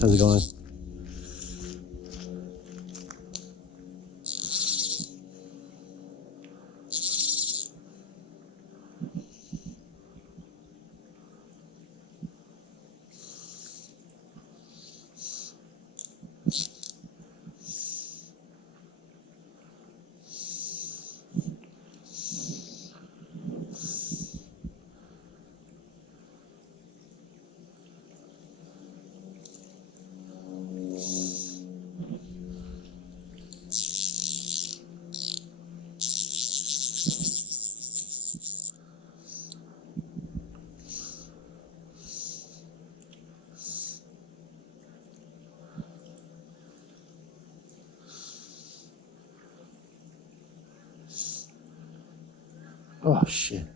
How's it going? Oh shit.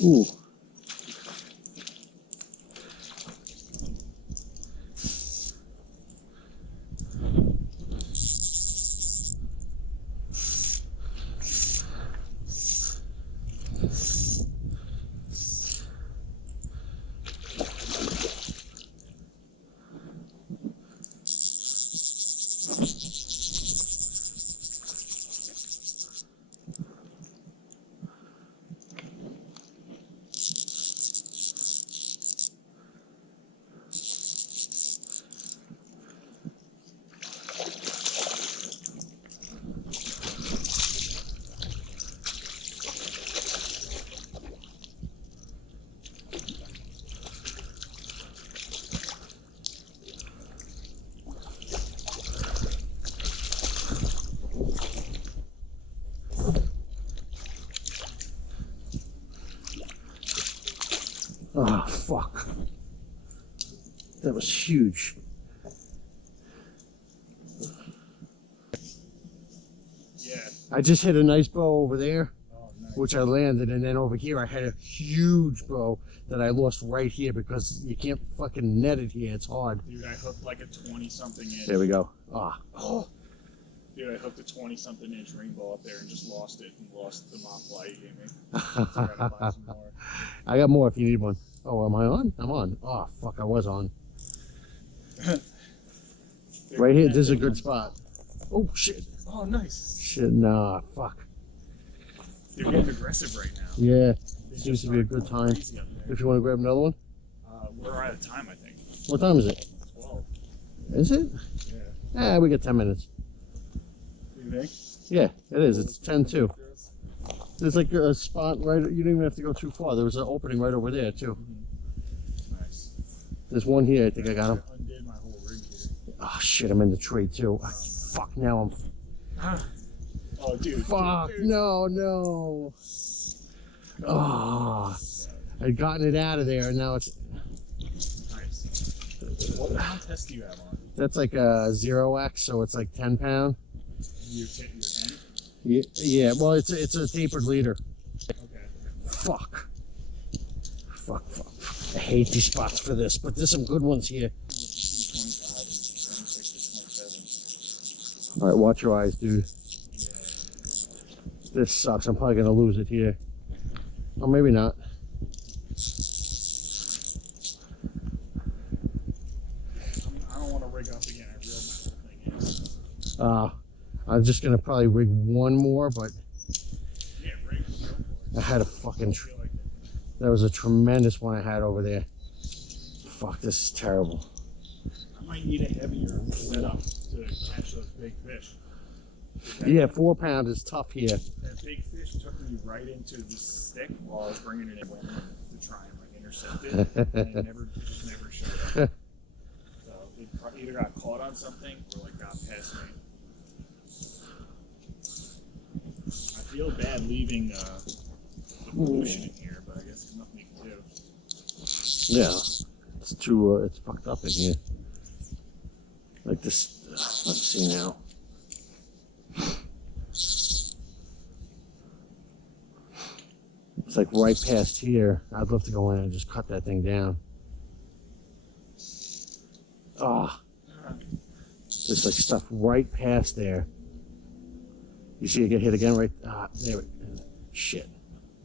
Ooh. Oh, fuck. That was huge. Yeah. I just hit a nice bow over there, Nice. which I landed, and then over here I had a huge bow that I lost right here because you can't fucking net it here. It's hard. Dude, I hooked like a 20-something inch. There we go. Ah. Oh. Dude, I hooked a 20-something inch rainbow up there and just lost it and lost the mock fly you gave me. So I gotta buy some more. I got more if you need one. Oh, am I on? I'm on. Oh, fuck, I was on. Right here, this is a good spot. Oh, shit. Oh, nice. Shit, nah, fuck. They're getting aggressive right now. Yeah, They seems just to be a started good going time. crazy up there. If you want to grab another one? We're out of time, I think. What time is it? 12. Is it? Yeah. We got 10 minutes. You think? Yeah, it is. It's 10-2. There's like a spot right, you don't even have to go too far. There was an opening right over there, too. Nice. There's one here, I think I got him. I undid my whole rig here. shit, I'm in the tree too. Fuck, now I'm... Oh, dude. Fuck, dude. no. Oh, I'd gotten it out of there, and now it's... Nice. What pound test do you have on? That's like a 0x, so it's like 10 pound. Your 10? Yeah, well, it's a tapered leader. Okay. Fuck. I hate these spots for this, but there's some good ones here. 25 and 26 to 27. All right, watch your eyes, dude. Yeah. This sucks. I'm probably gonna lose it here. Or maybe not. I don't want to rig up again. I reeled my whole thing in. I'm just gonna probably rig one more, but Yeah, rig. Go for it. I had a fucking... I feel like it. That was a tremendous one I had over there. Fuck, this is terrible. I might need a heavier setup to catch those big fish. Yeah, 4 pound is tough here. That big fish took me right into the stick while I was bringing it in to try and like intercept it, and it just never showed up. So it either got caught on something or like got past me. I feel bad leaving the pollution in here, but I guess there's nothing you can do. Yeah, it's too, it's fucked up in here. Like this, let's see now. It's like right past here. I'd love to go in and just cut that thing down. Ah, there's like stuff right past there. You see it get hit again right, there, shit.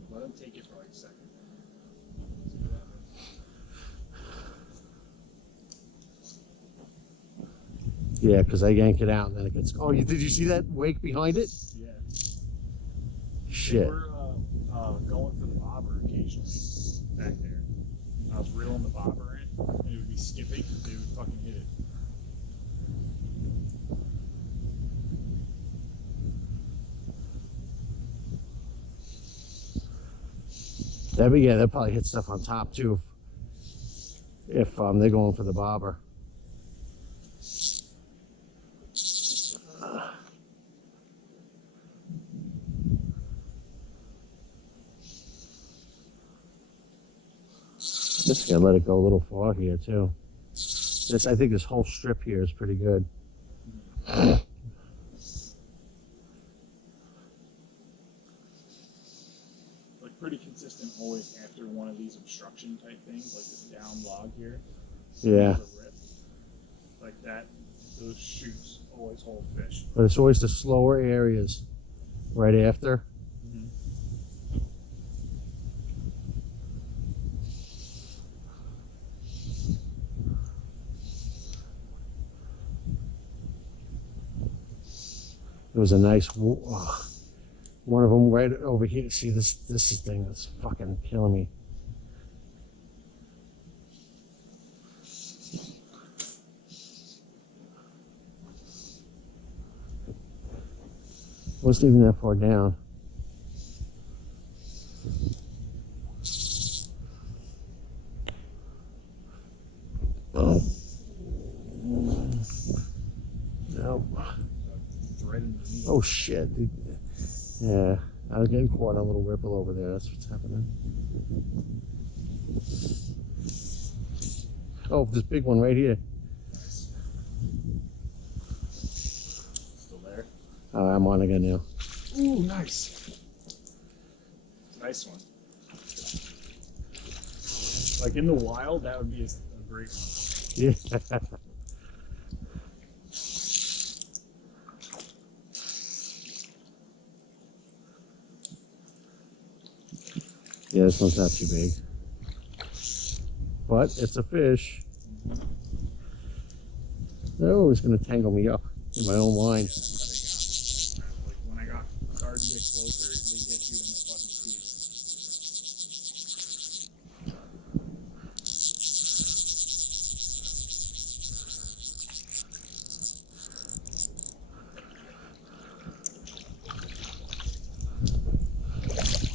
Let him take it for like a second. Yeah, because I yank it out and then it gets, oh, did you see that wake behind it? Yeah. Shit. We're going for the bobber occasionally back there. I was reeling the bobber in, and it would be skipping, and they would fucking hit it. They'll probably hit stuff on top too if they're going for the bobber. Just gonna let it go a little far here too. I think this whole strip here is pretty good. Like pretty consistent always after one of these obstruction type things, like this down log here. Yeah. Rip, like that, those shoots always hold fish. But it's always the slower areas right after. It was a nice one of them right over here. See this thing that's fucking killing me. Wasn't even that far down. Oh. No. Right underneath. Oh shit, dude. Yeah, I was getting caught on a little ripple over there. That's what's happening. Oh, this big one right here. Nice. Still there? I'm on again now. Ooh, nice. Nice one. Like in the wild, that would be a great one. Yeah. Yeah, this one's not too big. But it's a fish. Oh, it's going to tangle me up in my own line. Like when I got started to get closer, they get you in the fucking teeth.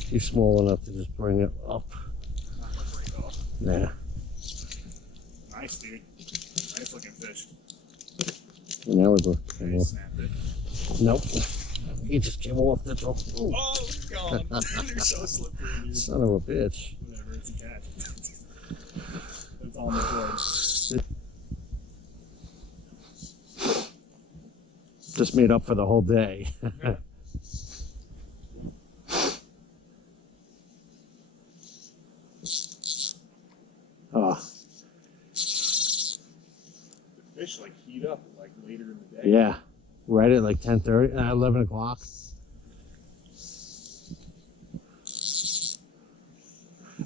She's small enough to just bring it up. Not gonna break off. Nah. Nice, dude. Nice looking fish. And that was a Okay, he snapped it. nope. He just came off the top. Oh, it's gone. They're so slippery, dude. Son of a bitch. Whatever, it's a catch. That's on the board. Just made up for the whole day. Yeah. Oh, The fish like heat up like later in the day. yeah. Right at like 10:30, 11 o'clock.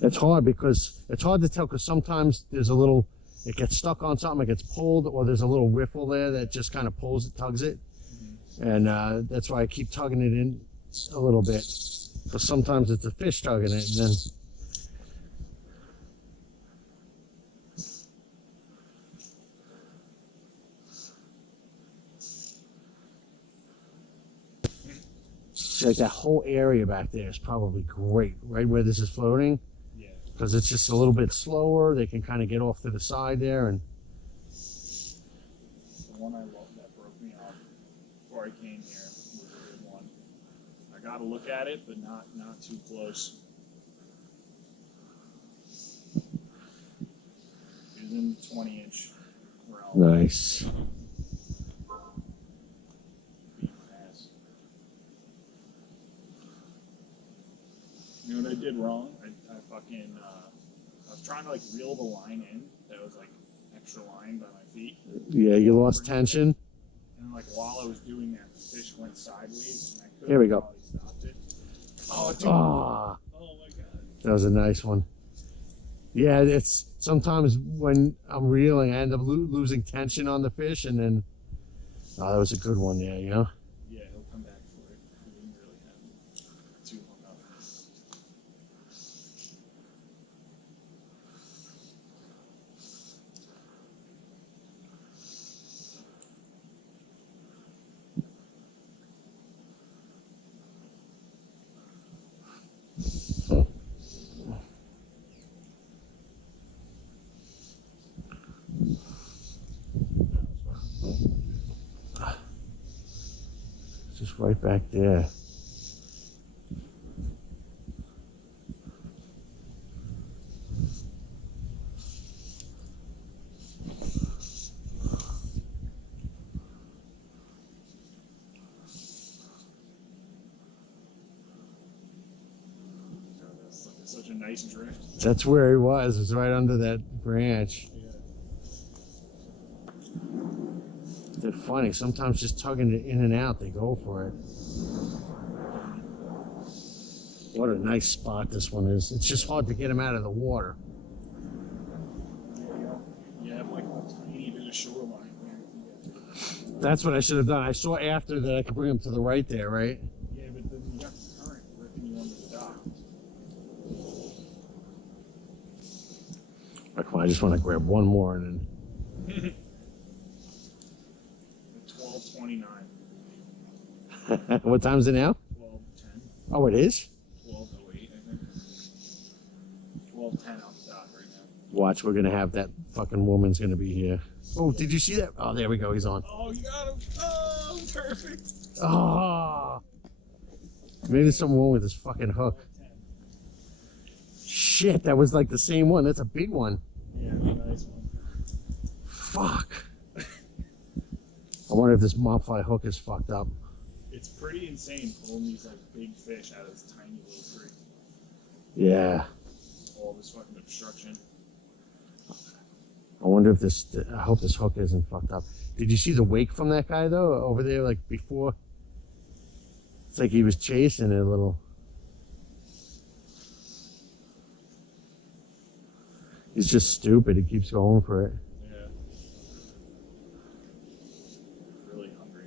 It's hard because it's hard to tell because sometimes there's a little, it gets stuck on something, it gets pulled, or there's a little riffle there that just kind of pulls it, tugs it. And that's why I keep tugging it in a little bit. Because sometimes it's a fish tugging it, and then see, like that whole area back there is probably great, right where this is floating. Yeah. Because it's just a little bit slower. They can kind of get off to the side there, and The one I loved that broke me off before I came here was a good one. I got to look at it, but not too close. It was in the 20-inch realm. nice. Beat my ass. You know what I did wrong? I fucking I was trying to like reel the line in. That was like extra line by my feet. Yeah, you lost tension. And like while I was doing that, the fish went sideways, and I couldn't. Here we go. Probably stopped it. Oh, dude! Ah, Oh my god! that was a nice one. Yeah, it's sometimes when I'm reeling, I end up losing tension on the fish, and then oh, that was a good one there, you know. Yeah, he'll come back for it. He didn't really have too hung up. Just right back there. Such a nice drift. That's where he was. It was right under that branch. Yeah. They're funny. Sometimes just tugging it in and out, they go for it. What a nice spot this one is. It's just hard to get him out of the water. You have like a tiny bit of shoreline here. That's what I should have done. I saw after that I could bring him to the right there, right? Yeah, but then you got the current ripping you under the dock. All right, come on, I just want to grab one more and then. 12:29. What time is it now? 12:10. Oh, it is? 12:08, I think. 12:10 on the dock right now. Watch, we're going to have that fucking woman's going to be here. Oh, did you see that? Oh, there we go. He's on. Oh, you got him! Oh, perfect! Oh, maybe there's something wrong with this fucking hook. 12:10. Shit, that was like the same one. That's a big one. Yeah, nice one. Fuck. I wonder if this mopfly hook is fucked up. It's pretty insane pulling these like big fish out of this tiny little creek. Yeah. All this fucking obstruction. I wonder if this, I hope this hook isn't fucked up. Did you see the wake from that guy though? Over there, like before? It's like he was chasing it a little. He's just stupid. He keeps going for it. Yeah. Really hungry.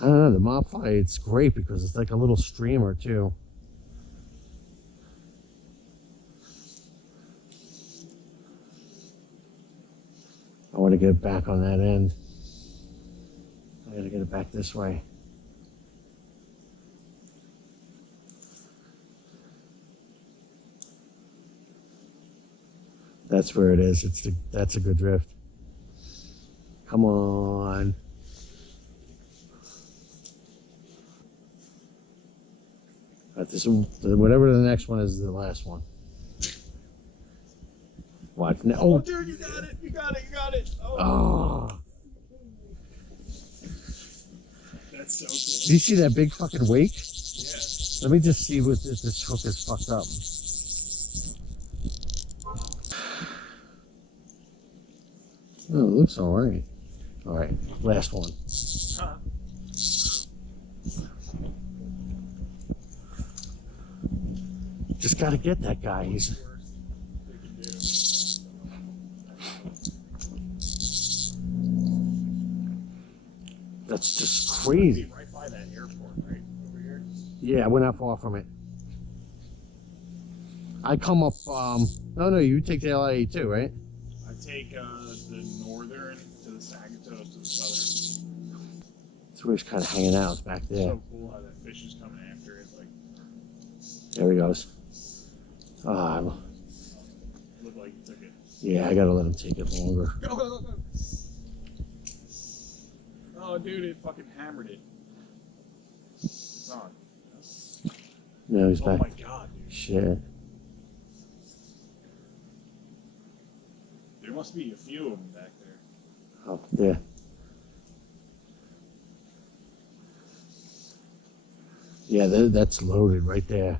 I don't know, the mopfly, it's great because it's like a little streamer too. I want to get it back on that end. I gotta get it back this way. That's where it is. That's a good drift. Come on. But this, whatever the next one is, the last one. What? No. Oh, dude, you got it! You got it! You got it! Oh. That's so cool. Do you see that big fucking wake? Yeah. Let me just see what this hook is fucked up. Oh, it looks all right. All right, last one. Huh. Just got to get that guy. He's. Worst they can do. That's just Be crazy. right by that airport, right over here. Yeah, we're not far from it. I come up. No, you take the LIA too, right? I take the northern to the Saginaw to the southern. That's where he's kind of hanging out. It's back there. So cool how that fish is coming after it. Like, There he goes. looked like he took it. Yeah, I gotta let him take it longer. Go, go, go, go. Oh, dude, it fucking hammered it. It's on. No, he's Oh back. my god, dude. Shit. There must be a few of them back there. Oh, yeah. Yeah, that's loaded right there.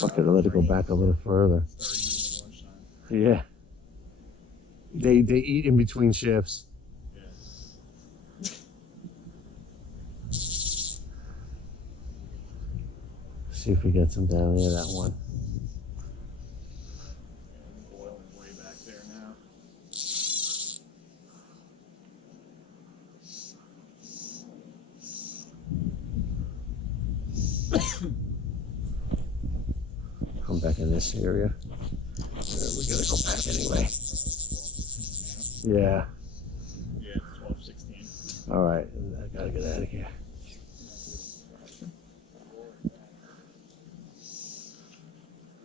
Fuck it, let it go back a little further. Started eating at Yeah. lunchtime. They eat in between shifts. Yeah. See if we get some down here, that one. Boiling way back there now. Come back in this area. We gotta go back anyway. Yeah. Yeah, 12, 16. All right. I gotta get out of here.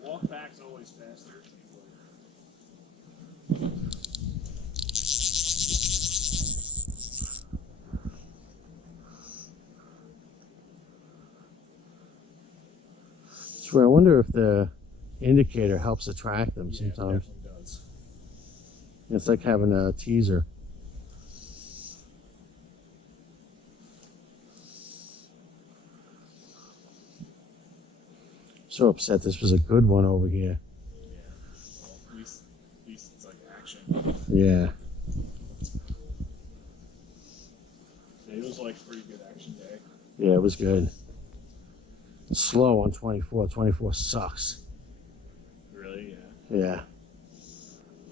Walk back's always faster. So I wonder if the indicator helps attract them Yeah, it sometimes. definitely does. It's like having a teaser. So upset this was a good one over here. Yeah. Well, at least it's like action. Yeah. It was like pretty good action day. Yeah, it was good. Slow on 24. 24 sucks. Really? Yeah. Yeah.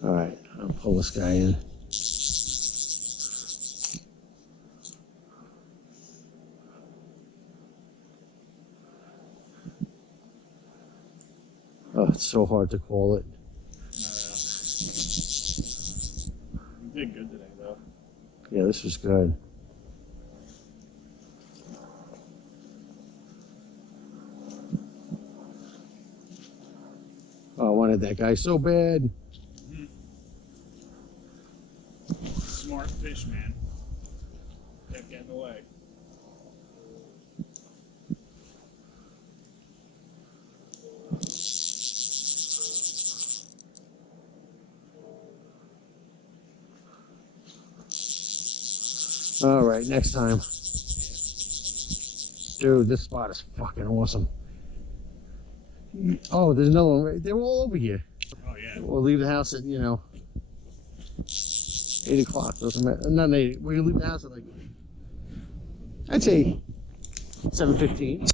All right. I'll pull this guy in. Oh, it's so hard to call it. You did good today, though. Yeah, this was good. Oh, I wanted that guy so bad. Smart fish, man. Kept getting away. All right, next time. Dude, this spot is fucking awesome. Oh, there's another one. They're all over here. Oh, yeah. We'll leave the house at, 8 o'clock. Doesn't matter. Not 8. We're going to leave the house at I'd say 7:15.